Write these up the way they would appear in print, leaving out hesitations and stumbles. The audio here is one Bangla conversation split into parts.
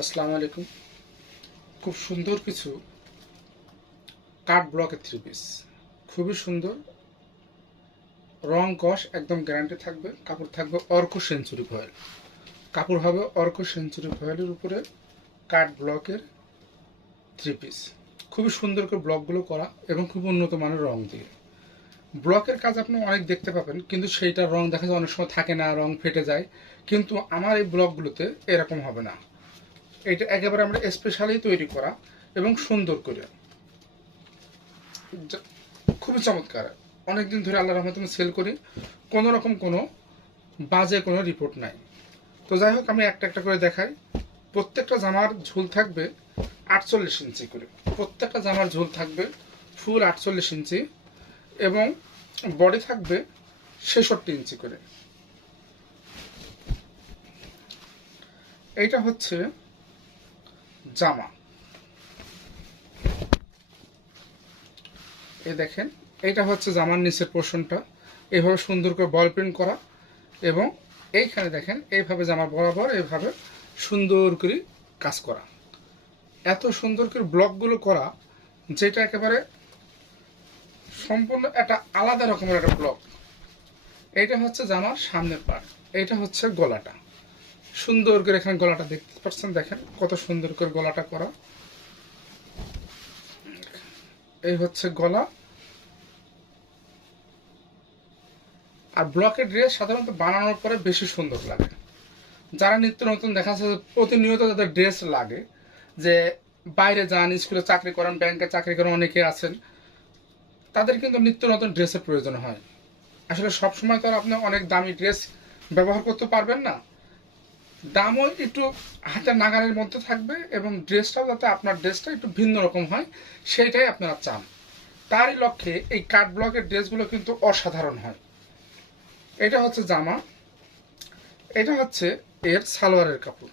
আসসালামু আলাইকুম। খুব সুন্দর কিছু কাঠ ব্লকের থ্রি পিস, খুবই সুন্দর। রং কস একদম গ্যারান্টি থাকবে। কাপড় থাকবে অর্ক সেঞ্চুরি ফয়েল, কাপড় হবে অর্ক সেঞ্চুরি ফয়েলের উপরে কাঠ ব্লকের থ্রি পিস। খুবই সুন্দর করে ব্লকগুলো করা এবং খুব উন্নত মানের রং দিয়ে। ব্লকের কাজ আপনি অনেক দেখতে পাবেন, কিন্তু সেইটার রং দেখা যায় অনেক সময় থাকে না, রং ফেটে যায়। কিন্তু আমার এই ব্লকগুলোতে এরকম হবে না। এটা একেবারে আমরা স্পেশালি তৈরি করা এবং সুন্দর করে, খুবই চমৎকার। অনেকদিন ধরে আল্লাহর রহমতে আমি সেল করি, কোনো রকম কোনো বাজে কোনো রিপোর্ট নাই। তো যাই হোক, আমি একটা একটা করে দেখাই। প্রত্যেকটা জামার ঝুল থাকবে 48 ইঞ্চি করে, প্রত্যেকটা জামার ঝুল থাকবে ফুল 48 ইঞ্চি এবং বডি থাকবে 66 ইঞ্চি করে। এইটা হচ্ছে জামা, এই দেখেন। এইটা হচ্ছে জামার নিচের পোর্শনটা, এইভাবে সুন্দর করে বল প্রিন্ট করা এবং এইখানে দেখেন এইভাবে জামা বরাবর এইভাবে সুন্দর করে কাজ করা। এত সুন্দর করে ব্লকগুলো করা, যেটা একেবারে সম্পূর্ণ একটা আলাদা রকমের একটা ব্লক। এইটা হচ্ছে জামার সামনের পার্ট, এইটা হচ্ছে গলাটা। সুন্দর করে এখানে গলাটা দেখতে পাচ্ছেন, দেখেন কত সুন্দর করে গলাটা করা। এই হচ্ছে গলা। আর ব্লকের ড্রেস সাধারণত বানানোর পরে বেশি সুন্দর লাগে। যারা নিত্য নতুন দেখা যাচ্ছে প্রতিনিয়ত যাদের ড্রেস লাগে, যে বাইরে যান, স্কুলে চাকরি করেন, ব্যাংকে চাকরি করেন, অনেকে আছেন, তাদের কিন্তু নিত্য নতুন ড্রেসের প্রয়োজন হয়। আসলে সবসময় তো আর আপনি অনেক দামি ড্রেস ব্যবহার করতে পারবেন না। দামও একটু হাতের নাগালের মধ্যে থাকবে এবং ড্রেসটাও যাতে আপনার ড্রেসটা একটু ভিন্ন রকম হয়, সেইটাই আপনারা চান। তারই লক্ষ্যে এই কাট ব্লকের ড্রেসগুলো কিন্তু অসাধারণ হয়। এটা হচ্ছে জামা, এটা হচ্ছে এর সালোয়ারের কাপড়।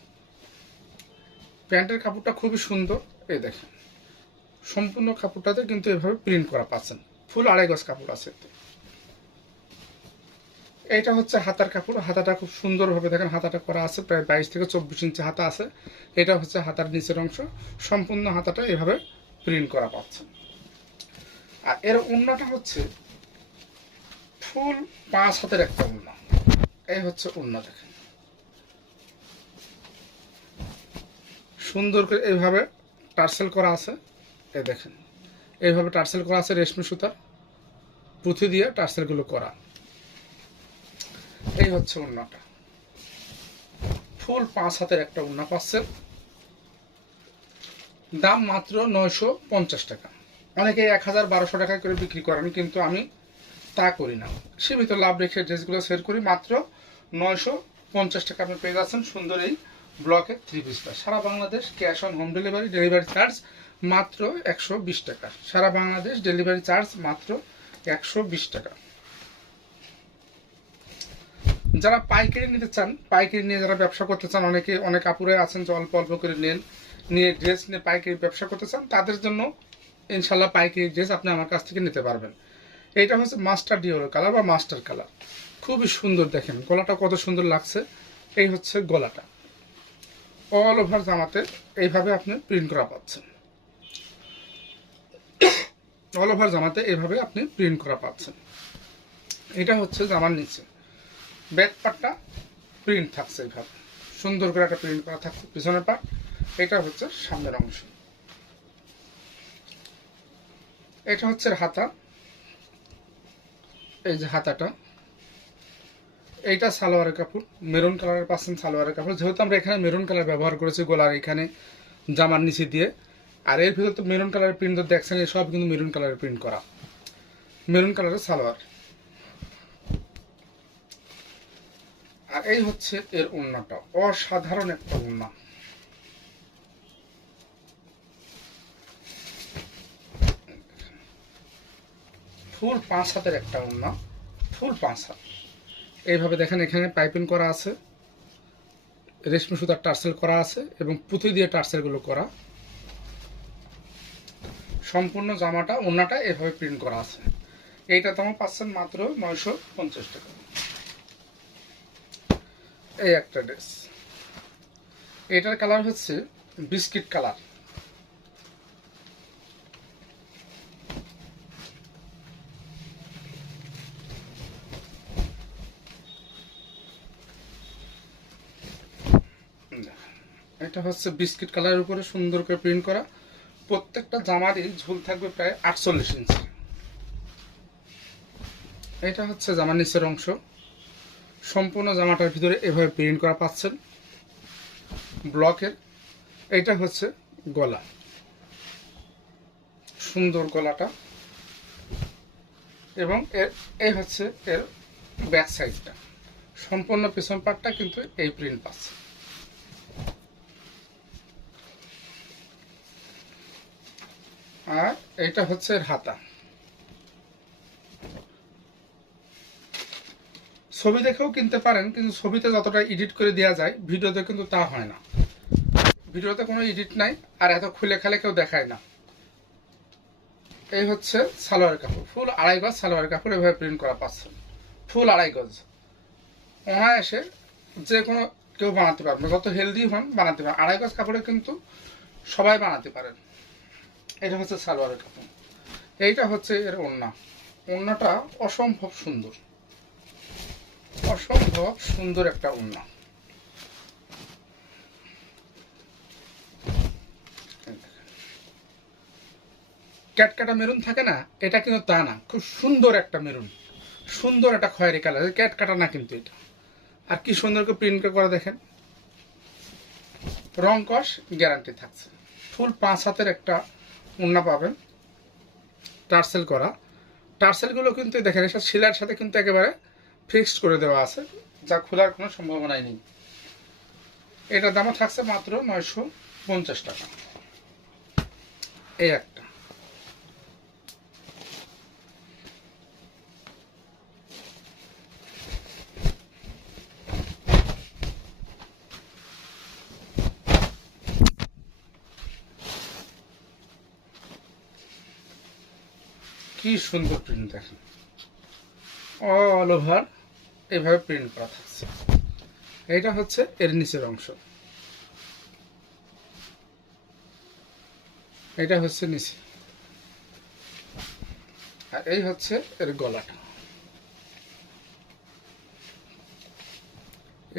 প্যান্টের কাপড়টা খুবই সুন্দর, এই দেখেন সম্পূর্ণ কাপড়টাতে কিন্তু এভাবে প্রিন্ট করা পাচ্ছেন। ফুল 2.5 গজ কাপড় আছে। এইটা হচ্ছে হাতার কাপড়, হাতাটা খুব সুন্দরভাবে দেখেন হাতাটা করা আছে, প্রায় 22 থেকে 24 ইঞ্চি হাতা আছে। এটা হচ্ছে হাতার নিচের অংশ, সম্পূর্ণ হাতাটা এভাবে প্রিন্ট করা পাচ্ছেন। আর এর ওড়নাটা হচ্ছে ফুল 5 হাতের একটা ওড়না। এই হচ্ছে ওড়না, দেখেন সুন্দর করে এইভাবে টার্সেল করা আছে। এই দেখেন এইভাবে টার্সেল করা আছে, রেশমি সুতার পুঁথি দিয়ে টার্সেলগুলো করা। এই হচ্ছে ওড়নাটা, ফুল 5 হাতের একটা ওড়না পাচ্ছেন। দাম মাত্র 950 টাকা। অনেকে 1000-1200 টাকায় করে বিক্রি করেন, কিন্তু আমি তা করি না। সীমিত লাভ রেখে ড্রেসগুলো সেল করি। মাত্র 950 টাকা আপনি পেয়ে যাচ্ছেন সুন্দর এই ব্লকের থ্রি পিসটা। সারা Bangladesh cash on home delivery, delivery charge মাত্র 120 টাকা। সারা বাংলাদেশ ডেলিভারি চার্জ মাত্র 120 টাকা। যারা পাইকারি নিতে চান, পাইকারি নিয়ে যারা ব্যবসা করতে চান, অনেক আপুরে আছেন যে অল্প অল্প করে নিয়ে ড্রেস নিয়ে পাইকারি ব্যবসা করতে চান, তাদের জন্য ইনশাল্লাহ পাইকারি ড্রেস আপনি আমার কাছ থেকে নিতে পারবেন। এইটা হচ্ছে মাস্টার ডিওর কালার বা মাস্টার কালার, খুবই সুন্দর। দেখেন গলাটা কত সুন্দর লাগছে। এই হচ্ছে গলাটা, অল ওভার জামাতে এইভাবে আপনি প্রিন্ট করা পাচ্ছেন। অল ওভার জামাতে এইভাবে আপনি প্রিন্ট করা পাচ্ছেন। এটা হচ্ছে জামার নিচে ব্যাক পার্টটা প্রিন্ট থাকছে, এইভাবে সুন্দর করে একটা প্রিন্ট করা থাকছে পিছনের পার্ট। এটা হচ্ছে সামনের অংশ। এটা হচ্ছে হাতা, এই যে হাতাটা। এইটা সালোয়ারের কাপড়, মেরুন কালারের পাচ্ছেন সালোয়ারের কাপড়। যেহেতু আমরা এখানে মেরুন কালার ব্যবহার করেছি গলার এখানে জামার নিচে দিয়ে, আর এর ভিতরে তো মেরুন কালারের প্রিন্ট দেখছেন, সব কিন্তু মেরুন কালারের প্রিন্ট করা, মেরুন কালারের সালোয়ার। আর এই হচ্ছে এর ওড়নাটা, অসাধারণ একটা ওড়না। ফুল 5 হাতের একটা ওড়না, ফুল 5 হাত। এইভাবে দেখেন এখানে পাইপিং করা আছে, রেশমি সুতার টার্সেল করা আছে এবং পুঁথি দিয়ে টার্সেলগুলো করা। সম্পূর্ণ জামাটা ওড়নাটা এভাবে প্রিন্ট করা আছে। এইটা দাম পাচ্ছেন মাত্র 950 টাকা। এই একটা ড্রেস, এটার কালার হচ্ছে বিস্কিট কালার। এটা হচ্ছে বিস্কিট কালারের উপরে সুন্দর করে প্রিন্ট করা। প্রত্যেকটা জামারই ঝুল থাকবে প্রায় 48 ইঞ্চি। এটা হচ্ছে জামার নিচের অংশ। সম্পূর্ণ জামাটার ভিতরে এভাবে প্রিন্ট করা পাচ্ছেন ব্লকের। এইটা হচ্ছে গলা, সুন্দর গলাটা, এবং এই হচ্ছে এর ব্যাক সাইডটা। সম্পূর্ণ পেছন পাটটা কিন্তু এই প্রিন্ট পাচ্ছে। আর এইটা হচ্ছে এর হাতা। ছবি দেখেও কিনতে পারেন, কিন্তু ছবিতে যতটা এডিট করে দেওয়া যায় ভিডিওতে কিন্তু তা হয় না। ভিডিওতে কোনো এডিট নাই, আর এত খুলে খালে কেউ দেখায় না। এই হচ্ছে সালোয়ার কাপড়, ফুল 2.5 গজ সালোয়ার কাপড় এভাবে প্রিন্ট করা পাচ্ছেন। ফুল 2.5 গজ অনায়াসে যে কোনো কেউ বানাতে পারবে, যত হেলদি হন বানাতে পারেন। 2.5 গজ কাপড়ে কিন্তু সবাই বানাতে পারেন। এটা হচ্ছে সালোয়ারের কাপড়। এইটা হচ্ছে এর ওড়না। ওড়নাটা অসম্ভব সুন্দর, অসম্ভব সুন্দর একটা ওড়না। ক্যাটকাটা মেরুন থাকে না, এটা কিন্তু তা না, খুব সুন্দর একটা মেরুন, সুন্দর একটা খয়েরি কালার। ক্যাটকাটা না কিন্তু এটা। আর কি সুন্দর করে প্রিন্ট করা দেখেন, রং কস গ্যারান্টি থাকছে। ফুল 5 হাতের একটা ওড়না পাবেন, টার্সেল করা। টার্সেলগুলো কিন্তু দেখেন এসব সেলাইয়ের সাথে কিন্তু একেবারে ফিক্সড করে দেওয়া আছে, যা খোলার কোনো সম্ভাবনাই নেই। এটার দামও থাকছে মাত্র 950 টাকা। এই একটা। কি সুন্দর প্রিন্ট দেখেন, অল ওভার এইভাবে প্রিন্ট করা থাকছে। এইটা হচ্ছে এর নিচের অংশ, এটা হচ্ছে নিচে, আর এই হচ্ছে এর গলাটা।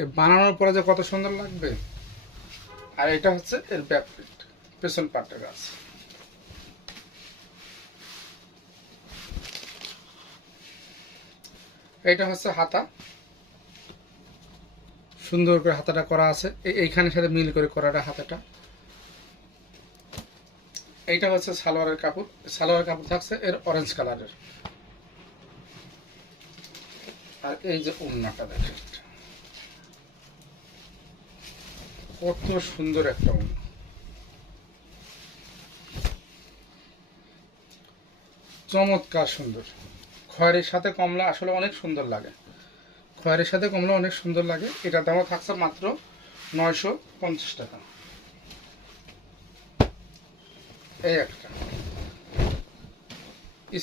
এ বানানোর পরে যে কত সুন্দর লাগবে। আর এটা হচ্ছে এর ব্যাক প্রিন্ট, পেছন পাটটা আছে। এইটা হচ্ছে হাতা, সুন্দর করে হাতাটা করা আছে, এইখানের সাথে মিল করে করাটা হাতাটা। এইটা হচ্ছে সালোয়ারের কাপড়। সালোয়ারের কাপড় থাকছে এর অরেঞ্জ কালারের। আর এই যে ওড়নাটা দেখেন, কত সুন্দর একটা ওড়না, চমৎকার সুন্দর। খয়েরির সাথে কমলা আসলে অনেক সুন্দর লাগে, খয়েরির সাথে কমলা অনেক সুন্দর লাগে। এটার দামও থাকছে মাত্র 950 টাকা। এই একটা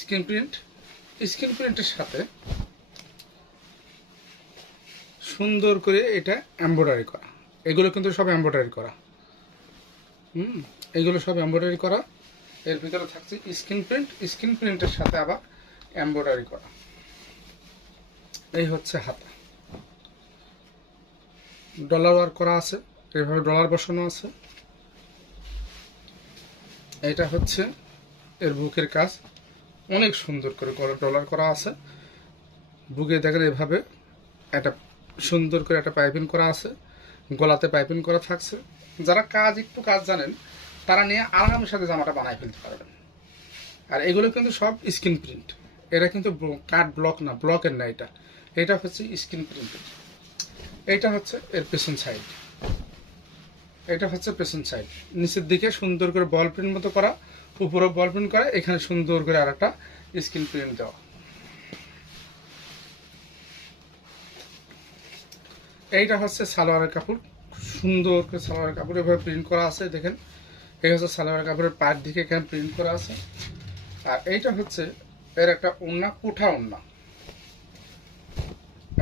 স্ক্রিন প্রিন্ট, স্ক্রিন প্রিন্টের সাথে সুন্দর করে এটা এমব্রয়ডারি করা। এগুলো কিন্তু সব এমব্রয়ডারি করা, এগুলো সব এমব্রয়ডারি করা। এর ভিতরে থাকছে স্ক্রিন প্রিন্ট, স্ক্রিন প্রিন্টের সাথে আবার এমব্রয়ডারি করা। এই হচ্ছে হাতা, ডলার ওয়ার্ক করা আছে, এভাবে ডলার বসানো আছে। এটা হচ্ছে এর বুকের কাজ, অনেক সুন্দর করে ডলার করা আছে। বুকে দেখেন এভাবে একটা সুন্দর করে একটা পাইপিং করা আছে, গলাতে পাইপিং করা থাকছে। যারা একটু কাজ জানেন তারা নিয়ে আরামের সাথে জামাটা বানায় ফেলতে পারবেন। আর এগুলো কিন্তু সব স্ক্রিন প্রিন্ট, এটা কিন্তু কাট ব্লক না, ব্লকের না। এটা হচ্ছে স্ক্রিন প্রিন্টের। এইটা হচ্ছে এর পেছন সাইড, এটা হচ্ছে পেছন সাইড। নিচের দিকে সুন্দর করে বল প্রিন্ট মতো করা, উপরে বল প্রিন্ট করা, এখানে সুন্দর করে আর একটা স্ক্রিন প্রিন্ট দেওয়া। এইটা হচ্ছে সালোয়ারের কাপড়, সুন্দর করে সালোয়ারের কাপড় এভাবে প্রিন্ট করা আছে দেখেন। এই হচ্ছে সালোয়ারের কাপড়ের পায়ের দিকে এখানে প্রিন্ট করা আছে। আর এইটা হচ্ছে এর একটা ওড়না, কোঠা ওড়না,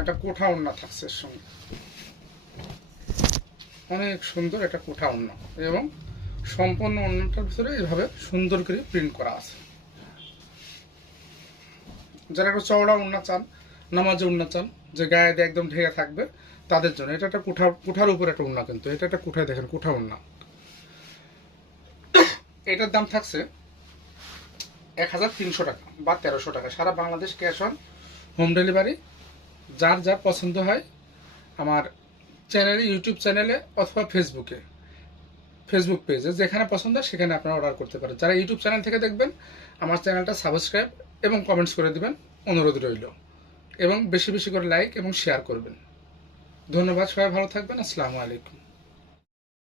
একটা কোঠা ওড়না থাকছে এর সঙ্গে। অনেক সুন্দর এটা কোঠা ওড়না এবং সম্পূর্ণ ওড়নাটার ভিতরে এইভাবে সুন্দর করে প্রিন্ট করা আছে। যারা একটা চওড়া ওড়না চান, নামাজে ওড়না চান, যে গায়ে দিয়ে একদম ঢেকে থাকবে, তাদের জন্য এটা একটা কুঠার উপর একটা ওড়না, কিন্তু এটা একটা কুঠায় দেখেন কুঠা ওড়না। এটার দাম থাকছে 1300 টাকা বা 1300 টাকা, সারা Bangladesh cash on home delivery. যার যা পছন্দ হয় আমার চ্যানেলে, ইউটিউব চ্যানেলে অথবা ফেসবুক পেজে, যেখানে পছন্দ হয় সেখানে আপনারা অর্ডার করতে পারেন। যারা ইউটিউব চ্যানেল থেকে দেখবেন আমার চ্যানেলটা সাবস্ক্রাইব এবং কমেন্টস করে দিবেন, অনুরোধ রইল, এবং বেশি বেশি করে লাইক এবং শেয়ার করবেন। ধন্যবাদ, সবাই ভালো থাকবেন। আসসালামু আলাইকুম।